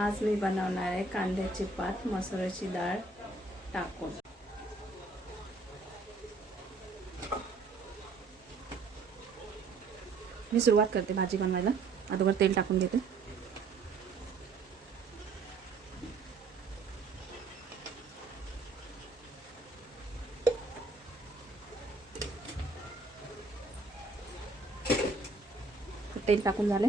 आज मी बनवणार आहे कांद्याची पात मसुराची डाळ टाकून। मी सुरुवात करते भाजी बनवायला। अगोदर तेल टाकून घेते। तेल टाकून झाले।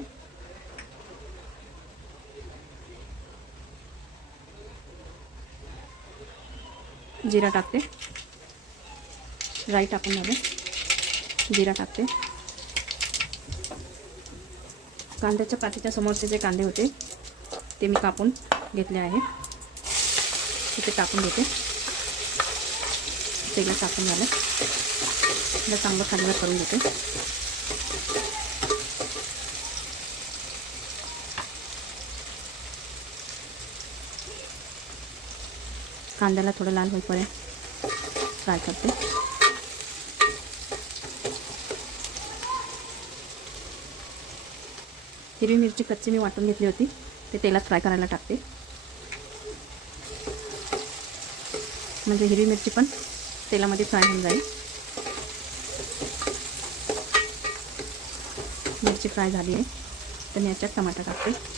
जीरा टाकते। राई टाकून झाले। जीरा टाकते। कांद्याच्या पातीच्या समोरचे जे कांदे होते ते मी कापून घेतले आहे, ते टाकून देते। तेल टाकून झालं, त्याला चांगलं खालीवर करून घेते। कांद्याला थोडं लाल होईपर्यंत फ्राय करते। हिरवी मिरची कच्ची मी वाटून घेतली होती, ते तेलात फ्राय करायला टाकते, म्हणजे हिरवी मिरची पण तेलामध्ये फ्राय होऊन जाईल। मिरची फ्राय झाली आहे तर मी याच्यात टमाटर टाकते।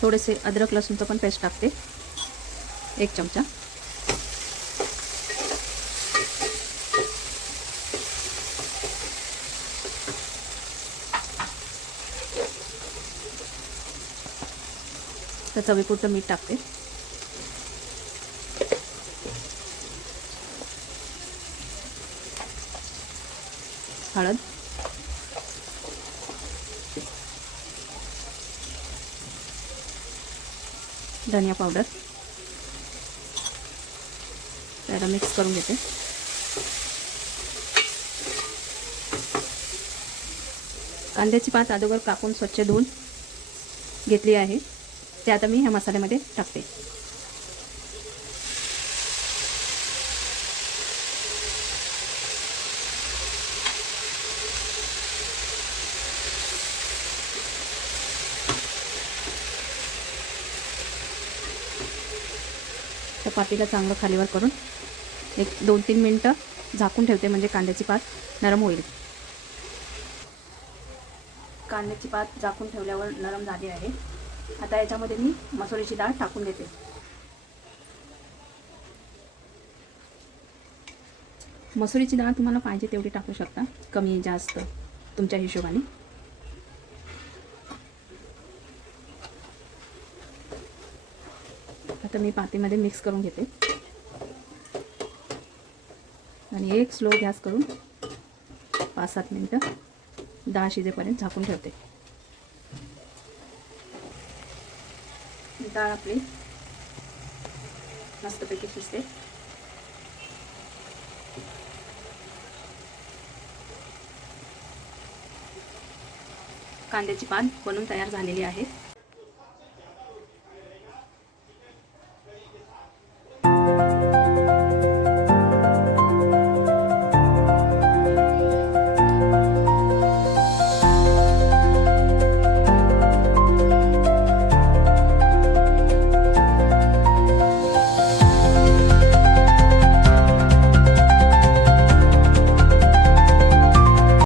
थोडेसे अदरक लसूणचं पण पेस्ट टाकते, 1 चमचा। तर चवीपुरतं मीठ टाकते। हळद, धनिया पावडर, त्याला मिक्स करून घेते। कांद्याची पात अगोदर कापून स्वच्छ धुवून घेतली आहे, ते आता मी ह्या मसाल्यामध्ये टाकते। पातीला चांगलं खालीवर करून 1-2-3 मिनटं झाकून ठेवते, म्हणजे कांद्याची पात नरम होईल। कांद्याची पात झाकून ठेवल्यावर नरम झाली आहे। आता याच्यामध्ये मी मसुराची डाळ टाकून देते। मसुरीची डाळ तुम्हाला पाहिजे तेवढी टाकू शकता, कमी जास्त तुमच्या हिशोबाने। आता मी पातीमध्ये मिक्स करून घेते आणि एक स्लो गॅस करून 5-7 मिनटं डाळ शिजेपर्यंत झाकून ठेवते। डाळ आपली मस्तपैकी शिजते। कांद्याची पात बनवून तयार झालेली आहे।